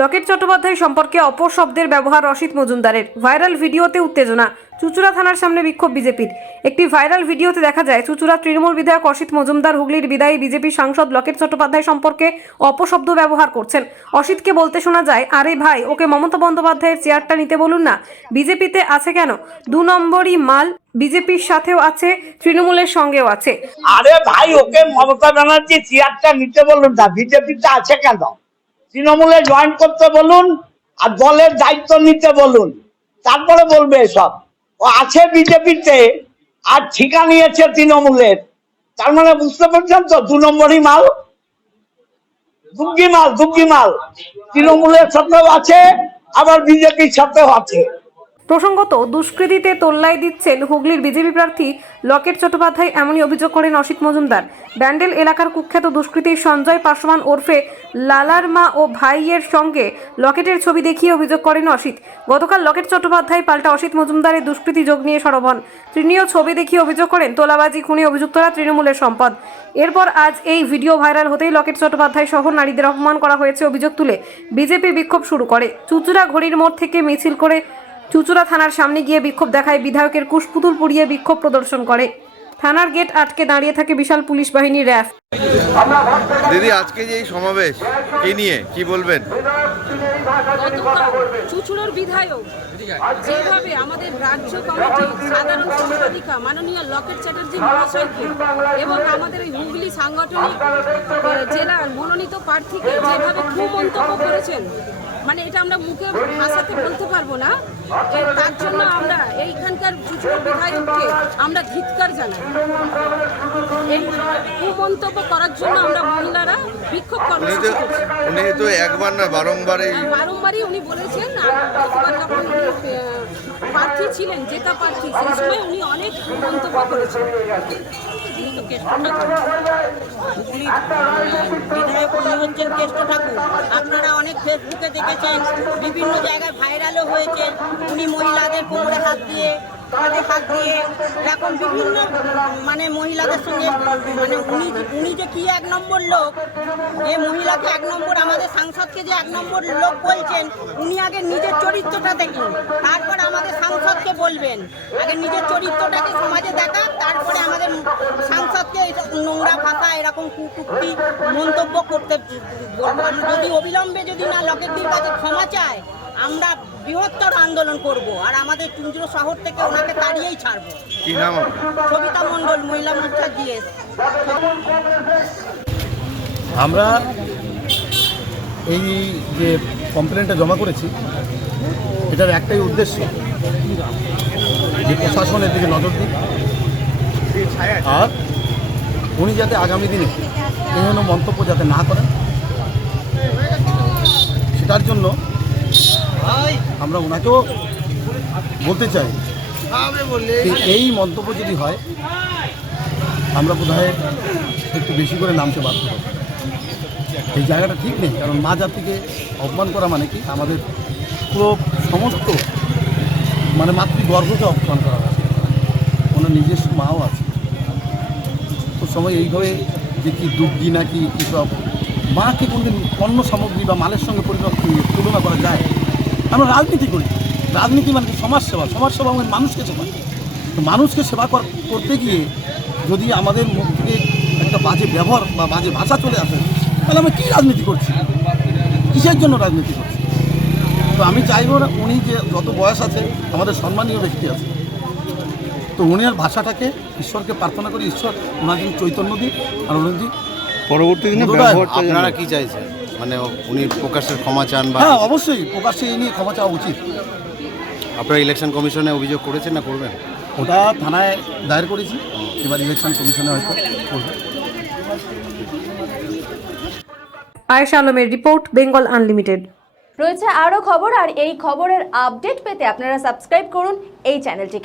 লকেট চট্টোপাধ্যায় সম্পর্কে অপশব্দের ব্যবহার অসিত মজুমদারের। ভাইরাল ভিডিওতে উত্তেজনা। চুঁচুড়া থানার সামনে বিক্ষোভ বিজেপির। একটি ভাইরাল ভিডিওতে দেখা যায় চুঁচুড়া তৃণমূল বিধায়ক অসিত মজুমদার হুগলির বিদায়ী বিজেপি সাংসদ লকেট চট্টোপাধ্যায় সম্পর্কে অপশব্দ ব্যবহার করছেন। অসিতকে বলতে শোনা যায়, আরে ভাই, ওকে মমতা বন্দ্যোপাধ্যায়ের চেয়ারটা নিতে বলুন না, বিজেপিতে আছে কেন, 2 নম্বরই মাল, বিজেপির সাথেও আছে, তৃণমূলের সঙ্গেও আছে। আরে ভাই, ওকে মমতা ব্যানার্জি চেয়ারটা নিতে বলুন না, বিজেপিতে আছে কেন, তৃণমূলে জয়েন করতে বলুন আর দলের দায়িত্ব নিতে বলুন, তারপরে বলবে এসব। ও আছে বিজেপিতে আর ঠিকা নিয়েছে তৃণমূলের, তার মানে বুঝতে পারছেন তো, 2 নম্বরই মাল, দুগ্গি মাল তৃণমূলের সাথেও আছে, আবার বিজেপির সাথেও আছে। প্রসঙ্গত, দুষ্কৃতীতে তোল্লাই দিচ্ছেন হুগলির বিজেপি প্রার্থী লকেট চট্টোপাধ্যায়, এমনই অভিযোগ করেন অসিত মজুমদার। ব্যান্ডেল এলাকার কুখ্যাত দুষ্কৃতী সঞ্জয় পাসওয়ান ওরফে লালার মা ও ভাইয়ের সঙ্গে লকেটের ছবি দেখিয়ে অভিযোগ করেন অসিত। গতকাল লকেট চট্টোপাধ্যায় পাল্টা অসিত মজুমদারের দুষ্কৃতী যোগ নিয়ে সরব হন। তৃণীয় ছবি দেখিয়ে অভিযোগ করেন তোলাবাজি খুনে অভিযুক্তরা তৃণমূলের সম্পদ। এরপর আজ এই ভিডিও ভাইরাল হতেই লকেট চট্টোপাধ্যায় সহ নারীদের অপমান করা হয়েছে অভিযোগ তুলে বিজেপি বিক্ষোভ শুরু করে। চুঁচুড়া ঘড়ির মোড় থেকে মিছিল করে চুঁচুড়া থানার সামনে গিয়ে বিক্ষোভ দেখায়, বিধায়কের কুশপুতুল পুড়িয়ে বিক্ষোভ প্রদর্শন করে। থানার গেট আটকে দাঁড়িয়ে থাকে বিশাল পুলিশ বাহিনী, র্যাফ। দিদি, আজকে যে এই সমাবেশ কি নিয়ে কি বলবেন? চুঁচুড়ার বিধায়ক যেভাবে আমাদের রাজ্য কমিটির সাধারণ সম্পাদিকা মাননীয় লকেট চ্যাটার্জি মহাশয়কে এবং আমাদের এই হুগলি সাংগঠনিক জেলার মনোনীত প্রার্থীকে যেভাবে কুমন্তব্য করেছেন, মানে এটা আমরা মুখে ভাষাতে বলতে পারবো না। তার জন্য আমরা এইখানকার চুঁচুড়ার বিধায়ককে আমরা ধিক্কার জানাই। এই কুমন্তব্য করার জন্য আমরা মহিলারা বিক্ষোভ কর্মসূচি করছি। উনি তো একবার না বারংবারই উনি বলেছেন, গতবার যখন উনি প্রার্থী ছিলেন, জেতা প্রার্থী, সেই সময় উনি অনেক মন্তব্য করেছেন। হুগলির বিধায়ক উনি হচ্ছেন কেষ্ট ঠাকুর। আপনারা অনেক ফেসবুকে দেখেছেন, বিভিন্ন জায়গায় ভাইরালও হয়েছে। উনি মহিলাদের কোমরে হাত দিয়ে এরকম বিভিন্ন মানে মহিলাদের সঙ্গে, মানে উনি যে কি 1 নম্বর লোক, যে মহিলাকে 1 নম্বর, আমাদের সাংসদকে যে 1 নম্বর লোক বলছেন, উনি আগে নিজের চরিত্রটা দেখুন, তারপর আমাদের সাংসদকে বলবেন। আগে নিজের চরিত্রটাকে সমাজে দেখা, তারপরে আমাদের সাংসদকে নোংরা ভাষা এরকম কুটুক্তি মন্তব্য করতে বলবেন। যদি অবিলম্বে যদি না লকেটদির কাছে ক্ষমা চায়, আমরা বৃহত্তর আন্দোলন করব আর আমাদের চুঁচুড়া শহর থেকে ওনাকে তাড়িয়েই ছাড়বো। কি নাম? সবিতা মণ্ডল, মহিলা মোর্চা জিএস। আমরা এই যে কমপ্লেনটা জমা করেছি, এটার একটাই উদ্দেশ্য যে প্রশাসনের দিকে নজর দিন, আর উনি যাতে আগামী দিনে কোনো মন্তব্য যাতে না করেন, সেটার জন্য আমরা ওনাকেও বলতে চাই এই মন্তব্য যদি হয়, আমরা বোধহয় একটু বেশি করে নামতে বাধ্য হব। এই জায়গাটা ঠিক নেই, কারণ মা জাতিকে অপমান করা মানে কি, আমাদের পুরো সমস্ত মানে মাতৃগর্ভকে অপমান করা আছে। ওনার নিজস্ব মাও আছে, তো সময় এইভাবে যে কি দুগ্গি নাকি কীসব, মাকে কোনোদিন পণ্য সামগ্রী বা মালের সঙ্গে তুলনা করা যায়? আমরা রাজনীতি করি, রাজনীতি মানে সমাজসেবা মানে মানুষকে সেবা। তো মানুষকে সেবা করতে গিয়ে যদি আমাদের মুখ থেকে একটা বাজে ব্যবহার বা বাজে ভাষা চলে আসে, তাহলে আমরা কী রাজনীতি করছি, কিসের জন্য রাজনীতি করছি? তো আমি চাইব না, উনি যে যত বয়স আছে, আমাদের সম্মানীয় ব্যক্তি আছে, তো উনি আর ভাষাটাকে ঈশ্বরকে প্রার্থনা করি, ঈশ্বর ওনার জন্য চৈতন্য দিন। আর উনি পরবর্তী দিনে আপনারা কি চাইছেন, মানে উনি প্রকাশ্যের ক্ষমা চান? হ্যাঁ, অবশ্যই প্রকাশ্যে এই নিয়ে ক্ষমা চাওয়া উচিত। আপনারা ইলেকশন কমিশনে অভিযোগ করেছেন না করবেন? ওটা থানায় দায়ের করেছি, এবার ইলেকশন কমিশনে হয়তো করবে। আয়েশা আলমের রিপোর্ট, বেঙ্গল আনলিমিটেড। রয়েছে আরও খবর, আর এই খবরের আপডেট পেতে আপনারা সাবস্ক্রাইব করুন এই চ্যানেলটিকে।